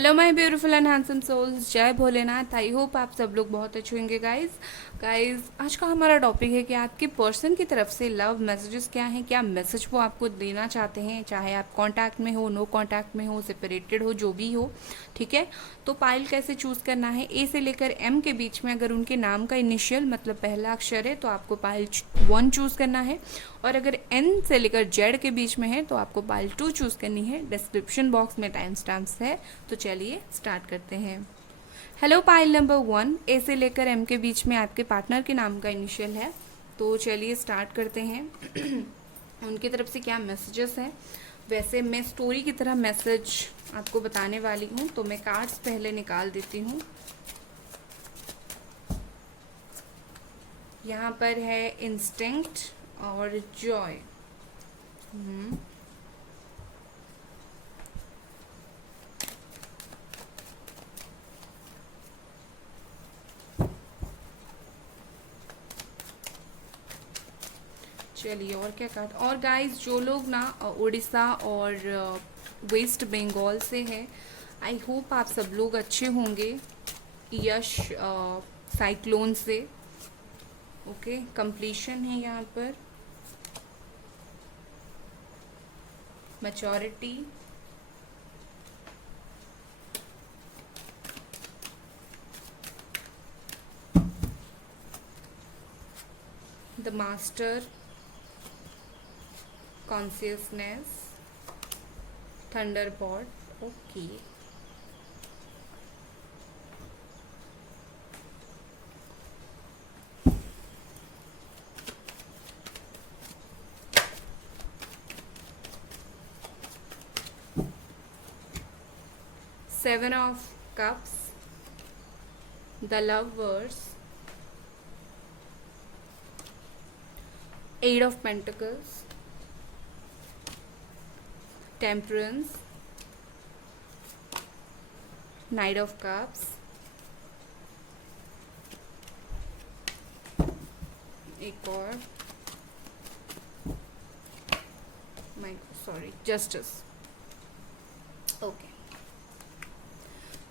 Hello my beautiful and handsome souls, जय Bholenath. I hope आप सब लोग बहुत अच्छे होंगे गाइज। आज का हमारा टॉपिक है कि आपके पर्सन की तरफ से लव मैसेजेस क्या हैं, क्या मैसेज वो आपको देना चाहते हैं, चाहे आप कांटेक्ट में हो, नो कांटेक्ट में हो, सेपरेटेड हो, जो भी हो। ठीक है, तो पाइल कैसे चूज़ करना है, ए से लेकर एम के बीच में अगर उनके नाम का इनिशियल मतलब पहला अक्षर है तो आपको पाइल 1 चूज़ करना है, और अगर एन से लेकर जेड के बीच में है तो आपको पाइल 2 चूज़ करनी है। डिस्क्रिप्शन बॉक्स में टाइम स्टैम्प्स है, तो चलिए स्टार्ट करते हैं। हेलो पाइल नंबर 1, ए से लेकर एम के बीच में आपके पार्टनर के नाम का इनिशियल है, तो चलिए स्टार्ट करते हैं। उनकी तरफ से क्या मैसेजेस हैं। वैसे मैं स्टोरी की तरह मैसेज आपको बताने वाली हूँ, तो मैं कार्ड्स पहले निकाल देती हूँ। यहाँ पर है इंस्टिंक्ट और जॉय। चलिए और क्या कार्ड। और गाइस जो लोग ना उड़ीसा और वेस्ट बंगाल से हैं, आई होप आप सब लोग अच्छे होंगे। यश साइक्लोन से। ओके, कंप्लीशन है यहाँ पर, maturity, the master, consciousness, thunderbolt. Okay, seven of cups, the lovers, eight of pentacles, temperance, knight of cups, एक और, सॉरी, जस्टिस। ओके,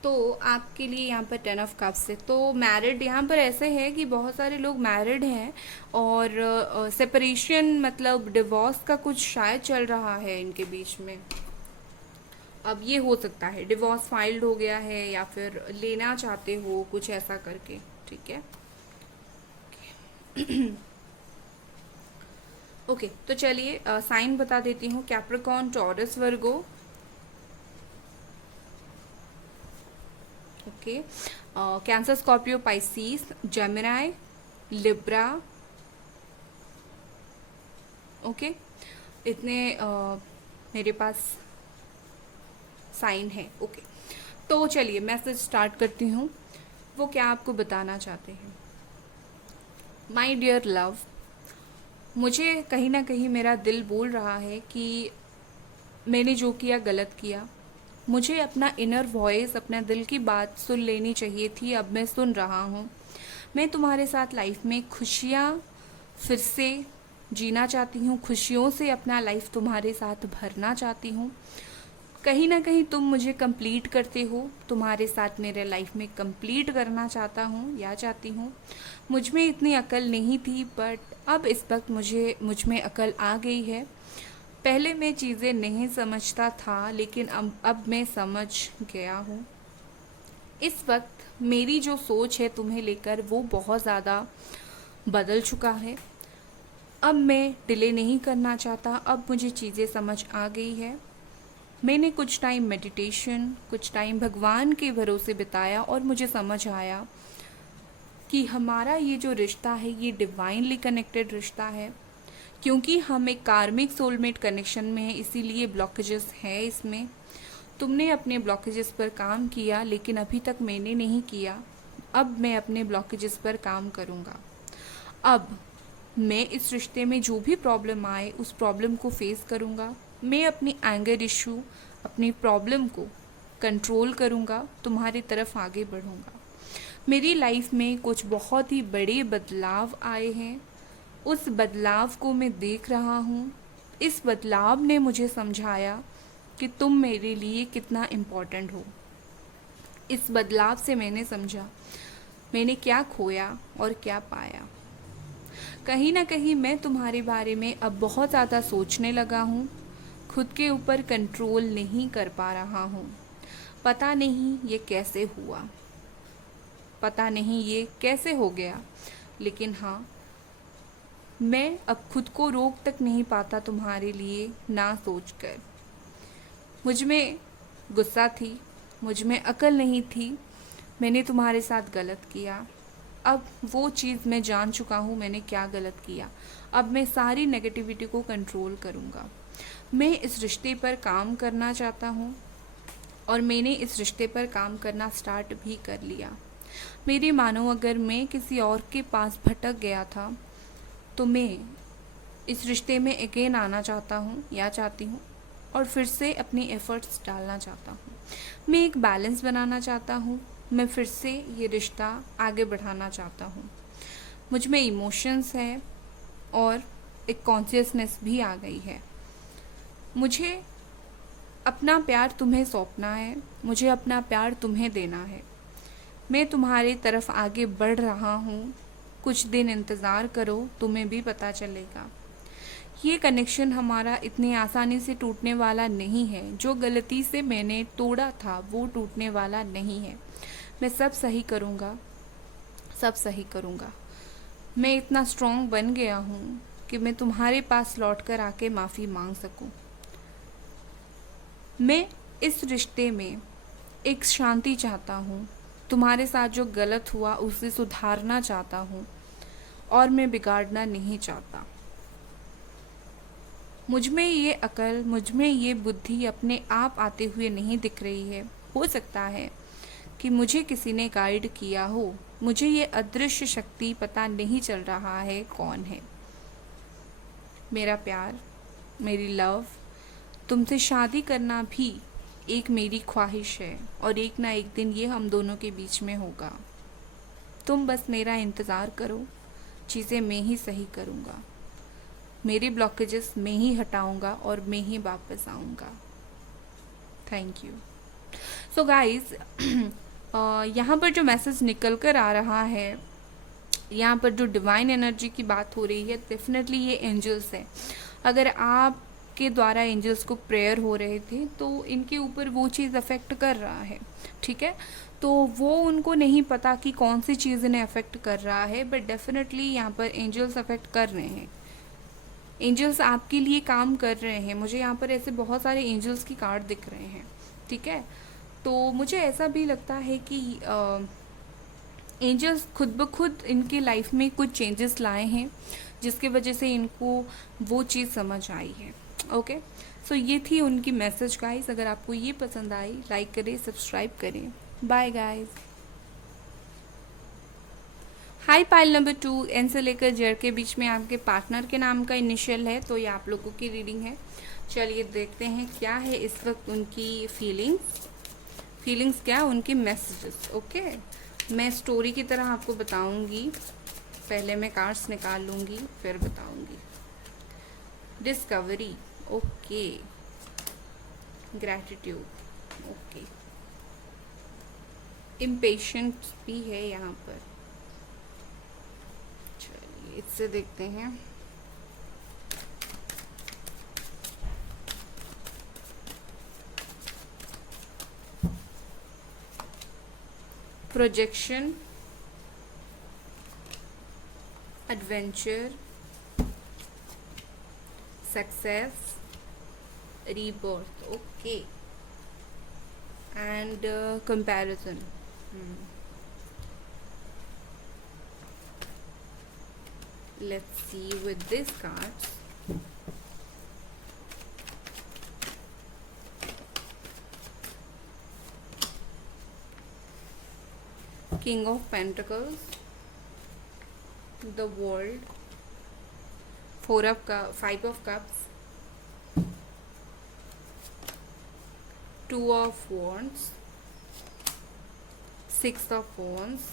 तो आपके लिए यहाँ पर 10 ऑफ कप्स है। तो मैरिड यहाँ पर ऐसे है कि बहुत सारे लोग मैरिड हैं, और सेपरेशन मतलब डिवोर्स का कुछ शायद चल रहा है इनके बीच में। अब ये हो सकता है डिवोर्स फाइल्ड हो गया है, या फिर लेना चाहते हो कुछ ऐसा करके। ठीक है, ओके, तो चलिए साइन बता देती हूँ। Capricorn, Taurus, Virgo. Okay, Cancer, Scorpio, Pisces, Gemini, Libra. Okay, इतने मेरे पास साइन है। ओके, तो चलिए मैसेज स्टार्ट करती हूँ। वो क्या आपको बताना चाहते हैं। माई डियर लव, मुझे कहीं ना कहीं मेरा दिल बोल रहा है कि मैंने जो किया गलत किया। मुझे अपना इनर वॉइस, अपना दिल की बात सुन लेनी चाहिए थी। अब मैं सुन रहा हूँ। मैं तुम्हारे साथ लाइफ में खुशियाँ फिर से जीना चाहती हूँ, खुशियों से अपना लाइफ तुम्हारे साथ भरना चाहती हूँ। कहीं ना कहीं तुम मुझे कंप्लीट करते हो, तुम्हारे साथ मेरे लाइफ में कंप्लीट करना चाहता हूँ या चाहती हूँ। मुझ में इतनी अकल नहीं थी, बट अब इस वक्त मुझ में अकल आ गई है। पहले मैं चीज़ें नहीं समझता था, लेकिन अब मैं समझ गया हूँ। इस वक्त मेरी जो सोच है तुम्हें लेकर, वो बहुत ज़्यादा बदल चुका है। अब मैं डिले नहीं करना चाहता, अब मुझे चीज़ें समझ आ गई है। मैंने कुछ टाइम मेडिटेशन, कुछ टाइम भगवान के भरोसे बिताया, और मुझे समझ आया कि हमारा ये जो रिश्ता है ये डिवाइनली कनेक्टेड रिश्ता है। क्योंकि हम एक कार्मिक सोलमेट कनेक्शन में है, इसीलिए ब्लॉकेजेस है इसमें। तुमने अपने ब्लॉकेजेस पर काम किया, लेकिन अभी तक मैंने नहीं किया। अब मैं अपने ब्लॉकेजेस पर काम करूँगा। अब मैं इस रिश्ते में जो भी प्रॉब्लम आए, उस प्रॉब्लम को फेस करूँगा। मैं अपनी एंगर इशू, अपनी प्रॉब्लम को कंट्रोल करूँगा, तुम्हारी तरफ आगे बढ़ूँगा। मेरी लाइफ में कुछ बहुत ही बड़े बदलाव आए हैं, उस बदलाव को मैं देख रहा हूँ। इस बदलाव ने मुझे समझाया कि तुम मेरे लिए कितना इम्पोर्टेंट हो। इस बदलाव से मैंने समझा मैंने क्या खोया और क्या पाया। कहीं ना कहीं मैं तुम्हारे बारे में अब बहुत ज़्यादा सोचने लगा हूँ, खुद के ऊपर कंट्रोल नहीं कर पा रहा हूँ। पता नहीं ये कैसे हुआ, पता नहीं ये कैसे हो गया, लेकिन हाँ, मैं अब खुद को रोक तक नहीं पाता तुम्हारे लिए ना सोचकर। मुझ में गुस्सा थी, मुझ में अकल नहीं थी, मैंने तुम्हारे साथ गलत किया। अब वो चीज़ मैं जान चुका हूँ मैंने क्या गलत किया। अब मैं सारी नेगेटिविटी को कंट्रोल करूँगा। मैं इस रिश्ते पर काम करना चाहता हूँ और मैंने इस रिश्ते पर काम करना स्टार्ट भी कर लिया। मेरी मानो अगर मैं किसी और के पास भटक गया था तो मैं इस रिश्ते में अगेन आना चाहता हूँ या चाहती हूँ और फिर से अपनी एफ़र्ट्स डालना चाहता हूँ। मैं एक बैलेंस बनाना चाहता हूँ, मैं फिर से ये रिश्ता आगे बढ़ाना चाहता हूँ। मुझ में इमोशंस है और एक कॉन्शियसनेस भी आ गई है। मुझे अपना प्यार तुम्हें सौंपना है, मुझे अपना प्यार तुम्हें देना है। मैं तुम्हारी तरफ आगे बढ़ रहा हूँ, कुछ दिन इंतज़ार करो, तुम्हें भी पता चलेगा। ये कनेक्शन हमारा इतनी आसानी से टूटने वाला नहीं है। जो गलती से मैंने तोड़ा था वो टूटने वाला नहीं है। मैं सब सही करूँगा, सब सही करूँगा। मैं इतना स्ट्रॉन्ग बन गया हूँ कि मैं तुम्हारे पास लौट कर आके माफ़ी मांग सकूँ। मैं इस रिश्ते में एक शांति चाहता हूँ। तुम्हारे साथ जो गलत हुआ उसे सुधारना चाहता हूँ और मैं बिगाड़ना नहीं चाहता। मुझ में ये अकल, मुझ में ये बुद्धि अपने आप आते हुए नहीं दिख रही है। हो सकता है कि मुझे किसी ने गाइड किया हो। मुझे ये अदृश्य शक्ति पता नहीं चल रहा है कौन है। मेरा प्यार, मेरी लव, तुमसे शादी करना भी एक मेरी ख्वाहिश है और एक ना एक दिन ये हम दोनों के बीच में होगा। तुम बस मेरा इंतज़ार करो, चीज़ें मैं ही सही करूँगा। मेरे ब्लॉकेजेस मैं ही हटाऊँगा और मैं ही वापस आऊँगा। Thank you. सो गाइज, यहाँ पर जो मैसेज निकल कर आ रहा है, यहाँ पर जो डिवाइन एनर्जी की बात हो रही है, डेफिनेटली ये एंजल्स है। अगर आपके द्वारा एंजल्स को प्रेयर हो रहे थे तो इनके ऊपर वो चीज़ अफेक्ट कर रहा है, ठीक है। तो वो उनको नहीं पता कि कौन सी चीज़ इन्हें अफेक्ट कर रहा है, बट डेफिनेटली यहाँ पर एंजल्स अफेक्ट कर रहे हैं। एंजल्स आपके लिए काम कर रहे हैं। मुझे यहाँ पर ऐसे बहुत सारे एंजल्स की कार्ड दिख रहे हैं, ठीक है। तो मुझे ऐसा भी लगता है कि एंजल्स खुद ब खुद इनकी लाइफ में कुछ चेंजेस लाए हैं जिसकी वजह से इनको वो चीज़ समझ आई है। ओके, सो ये थी उनकी मैसेज गाइस। अगर आपको ये पसंद आई, लाइक करें, सब्सक्राइब करें। Bye guys. Hi pile number 2, N से लेकर जेड के बीच में आपके पार्टनर के नाम का इनिशियल है, तो ये आप लोगों की रीडिंग है। चलिए देखते हैं क्या है इस वक्त उनकी फीलिंग्स क्या, उनकी मैसेजेस। ओके, मैं स्टोरी की तरह आपको बताऊंगी। पहले मैं कार्ड्स निकाल लूँगी फिर बताऊंगी। Discovery, okay. Gratitude, okay. Impatient भी है यहाँ पर। चलिए इससे देखते हैं। Projection, adventure, success, rebirth, okay, and comparison. Let's see with these cards. King of Pentacles, the World, Five of Cups, Two of Wands, Six of Wands,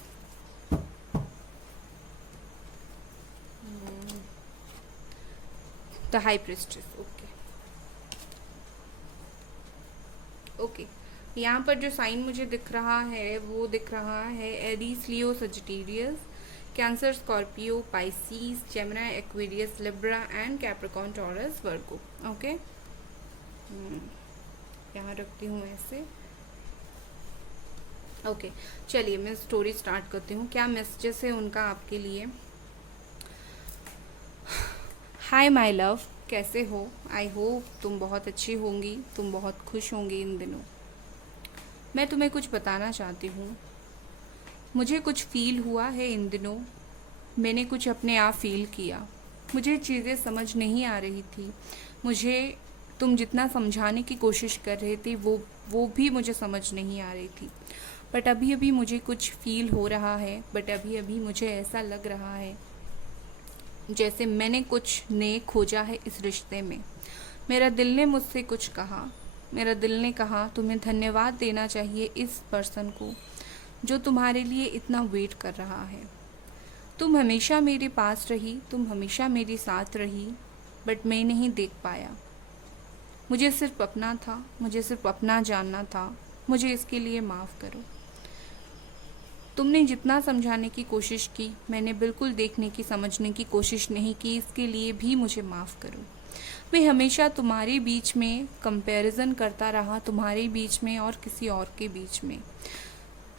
the High Priestess. Okay, यहाँ पर जो साइन मुझे दिख रहा है वो दिख रहा है Aries, Leo, Sagittarius, cancer, Scorpio, Pisces, Gemini, Aquarius, Libra and Capricorn, Taurus, Virgo. Okay, यहाँ रखती हूँ ऐसे। ओके, चलिए मैं स्टोरी स्टार्ट करती हूँ। क्या मैसेजेस है उनका आपके लिए। हाय माय लव, कैसे हो। आई होप तुम बहुत अच्छी होंगी, तुम बहुत खुश होंगी इन दिनों। मैं तुम्हें कुछ बताना चाहती हूँ। मुझे कुछ फील हुआ है इन दिनों। मैंने कुछ अपने आप फील किया। मुझे चीज़ें समझ नहीं आ रही थी। मुझे तुम जितना समझाने की कोशिश कर रहे थे वो भी मुझे समझ नहीं आ रही थी। बट अभी अभी मुझे कुछ फील हो रहा है। बट अभी अभी मुझे ऐसा लग रहा है जैसे मैंने कुछ नए खोजा है इस रिश्ते में। मेरा दिल ने मुझसे कुछ कहा। मेरा दिल ने कहा तुम्हें धन्यवाद देना चाहिए इस पर्सन को जो तुम्हारे लिए इतना वेट कर रहा है। तुम हमेशा मेरे पास रही, तुम हमेशा मेरे साथ रही, बट मैं नहीं देख पाया। मुझे सिर्फ अपना था, मुझे सिर्फ अपना जानना था। मुझे इसके लिए माफ़ करो। तुमने जितना समझाने की कोशिश की मैंने बिल्कुल देखने की, समझने की कोशिश नहीं की। इसके लिए भी मुझे माफ़ करो। मैं हमेशा तुम्हारे बीच में कंपैरिजन करता रहा, तुम्हारे बीच में और किसी और के बीच में।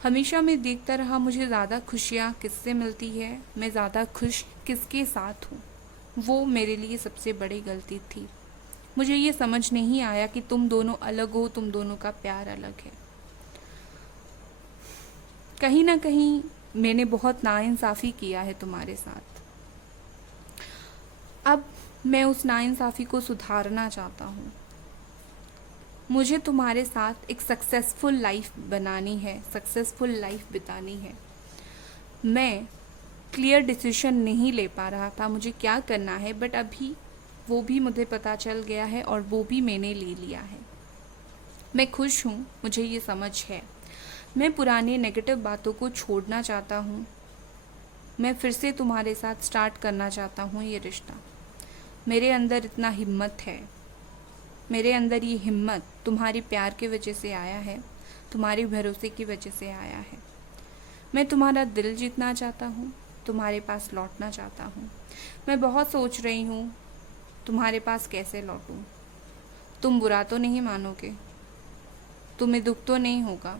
हमेशा मैं देखता रहा मुझे ज़्यादा खुशियाँ किससे मिलती है, मैं ज़्यादा खुश किसके साथ हूँ। वो मेरे लिए सबसे बड़ी गलती थी। मुझे ये समझ नहीं आया कि तुम दोनों अलग हो, तुम दोनों का प्यार अलग है। कहीं ना कहीं मैंने बहुत नाइंसाफ़ी किया है तुम्हारे साथ। अब मैं उस नाइंसाफ़ी को सुधारना चाहता हूँ। मुझे तुम्हारे साथ एक सक्सेसफुल लाइफ बनानी है, सक्सेसफुल लाइफ बितानी है। मैं क्लियर डिसीजन नहीं ले पा रहा था मुझे क्या करना है, बट अभी वो भी मुझे पता चल गया है और वो भी मैंने ले लिया है। मैं खुश हूँ, मुझे ये समझ है। मैं पुरानी नेगेटिव बातों को छोड़ना चाहता हूँ। मैं फिर से तुम्हारे साथ स्टार्ट करना चाहता हूँ ये रिश्ता। मेरे अंदर इतना हिम्मत है। मेरे अंदर ये हिम्मत तुम्हारी प्यार की वजह से आया है, तुम्हारे भरोसे की वजह से आया है। मैं तुम्हारा दिल जीतना चाहता हूँ, तुम्हारे पास लौटना चाहता हूँ। मैं बहुत सोच रही हूँ तुम्हारे पास कैसे लौटूं। तुम बुरा तो नहीं मानोगे, तुम्हें दुख तो नहीं होगा।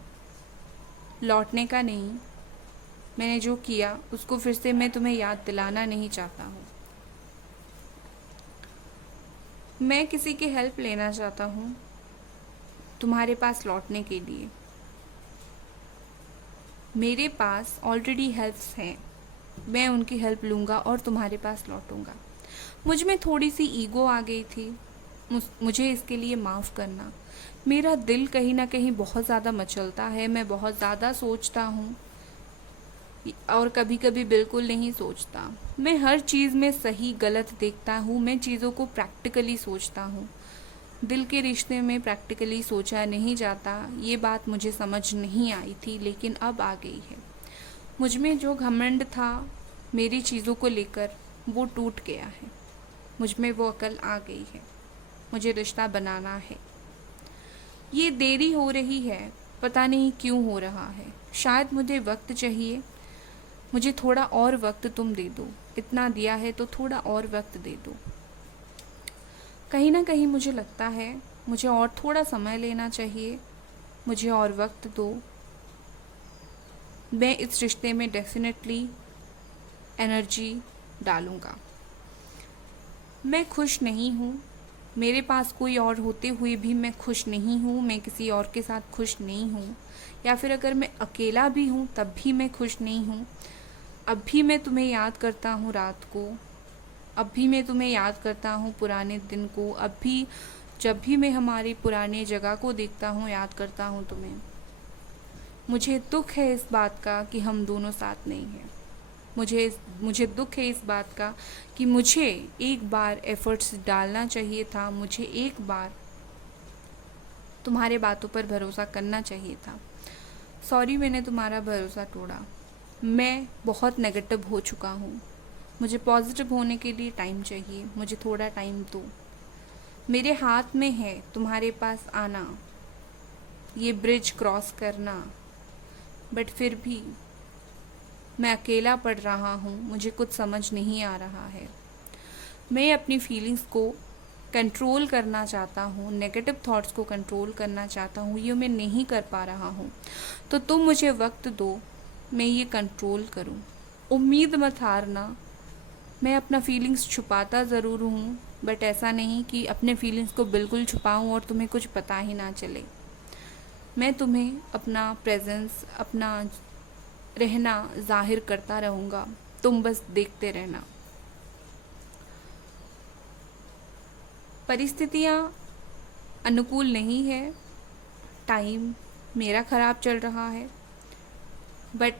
लौटने का नहीं, मैंने जो किया उसको फिर से मैं तुम्हें याद दिलाना नहीं चाहता हूँ। मैं किसी की हेल्प लेना चाहता हूँ तुम्हारे पास लौटने के लिए। मेरे पास ऑलरेडी हेल्प्स हैं, मैं उनकी हेल्प लूँगा और तुम्हारे पास लौटूँगा। मुझ में थोड़ी सी ईगो आ गई थी, मुझे इसके लिए माफ़ करना। मेरा दिल कहीं ना कहीं बहुत ज़्यादा मचलता है, मैं बहुत ज़्यादा सोचता हूँ और कभी कभी बिल्कुल नहीं सोचता। मैं हर चीज़ में सही गलत देखता हूँ, मैं चीज़ों को प्रैक्टिकली सोचता हूँ। दिल के रिश्ते में प्रैक्टिकली सोचा नहीं जाता, ये बात मुझे समझ नहीं आई थी लेकिन अब आ गई है। मुझ में जो घमंड था मेरी चीज़ों को लेकर वो टूट गया है। मुझ में वो अकल आ गई है। मुझे रिश्ता बनाना है। ये देरी हो रही है, पता नहीं क्यों हो रहा है। शायद मुझे वक्त चाहिए। मुझे थोड़ा और वक्त तुम दे दो। इतना दिया है तो थोड़ा और वक्त दे दो। कहीं ना कहीं मुझे लगता है मुझे और थोड़ा समय लेना चाहिए। मुझे और वक्त दो। मैं इस रिश्ते में डेफिनेटली एनर्जी डालूँगा। मैं खुश नहीं हूँ। मेरे पास कोई और होते हुए भी मैं खुश नहीं हूँ। मैं किसी और के साथ खुश नहीं हूँ, या फिर अगर मैं अकेला भी हूँ तब भी मैं खुश नहीं हूँ। अब भी मैं तुम्हें याद करता हूँ रात को, अब भी मैं तुम्हें याद करता हूँ पुराने दिन को। अब भी जब भी मैं हमारी पुरानी जगह को देखता हूँ याद करता हूँ तुम्हें। मुझे दुख है इस बात का कि हम दोनों साथ नहीं हैं। मुझे दुख है इस बात का कि मुझे एक बार एफर्ट्स डालना चाहिए था। मुझे एक बार तुम्हारे बातों पर भरोसा करना चाहिए था। सॉरी, मैंने तुम्हारा भरोसा तोड़ा। मैं बहुत नेगेटिव हो चुका हूँ। मुझे पॉजिटिव होने के लिए टाइम चाहिए। मुझे थोड़ा टाइम दो। मेरे हाथ में है तुम्हारे पास आना ये ब्रिज क्रॉस करना, बट फिर भी मैं अकेला पड़ रहा हूँ, मुझे कुछ समझ नहीं आ रहा है। मैं अपनी फीलिंग्स को कंट्रोल करना चाहता हूँ, नेगेटिव थॉट्स को कंट्रोल करना चाहता हूँ, ये मैं नहीं कर पा रहा हूँ। तो तुम मुझे वक्त दो, मैं ये कंट्रोल करूँ। उम्मीद मत हारना, मैं अपना फीलिंग्स छुपाता ज़रूर हूँ, बट ऐसा नहीं कि अपने फीलिंग्स को बिल्कुल छुपाऊँ और तुम्हें कुछ पता ही ना चले। मैं तुम्हें अपना प्रेजेंस, अपना रहना जाहिर करता रहूँगा, तुम बस देखते रहना। परिस्थितियाँ अनुकूल नहीं है, टाइम मेरा ख़राब चल रहा है, बट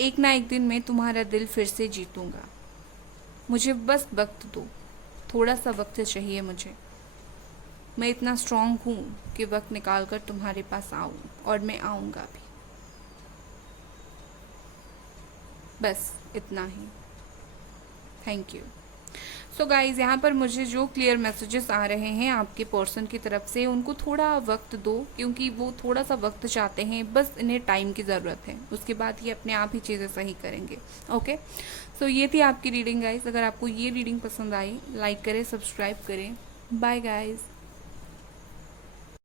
एक ना एक दिन मैं तुम्हारा दिल फिर से जीतूँगा। मुझे बस वक्त दो, थोड़ा सा वक्त चाहिए मुझे। मैं इतना स्ट्रॉन्ग हूँ कि वक्त निकाल कर तुम्हारे पास आऊँ, और मैं आऊँगा भी। बस इतना ही। Thank you. सो गाइज़, यहाँ पर मुझे जो क्लियर मैसेजेस आ रहे हैं आपके पर्सन की तरफ से, उनको थोड़ा वक्त दो, क्योंकि वो थोड़ा सा वक्त चाहते हैं, बस इन्हें टाइम की ज़रूरत है। उसके बाद ये अपने आप ही चीज़ें सही करेंगे। ओके, सो ये थी आपकी रीडिंग गाइज़। अगर आपको ये रीडिंग पसंद आई, लाइक करें, सब्सक्राइब करें। Bye guys.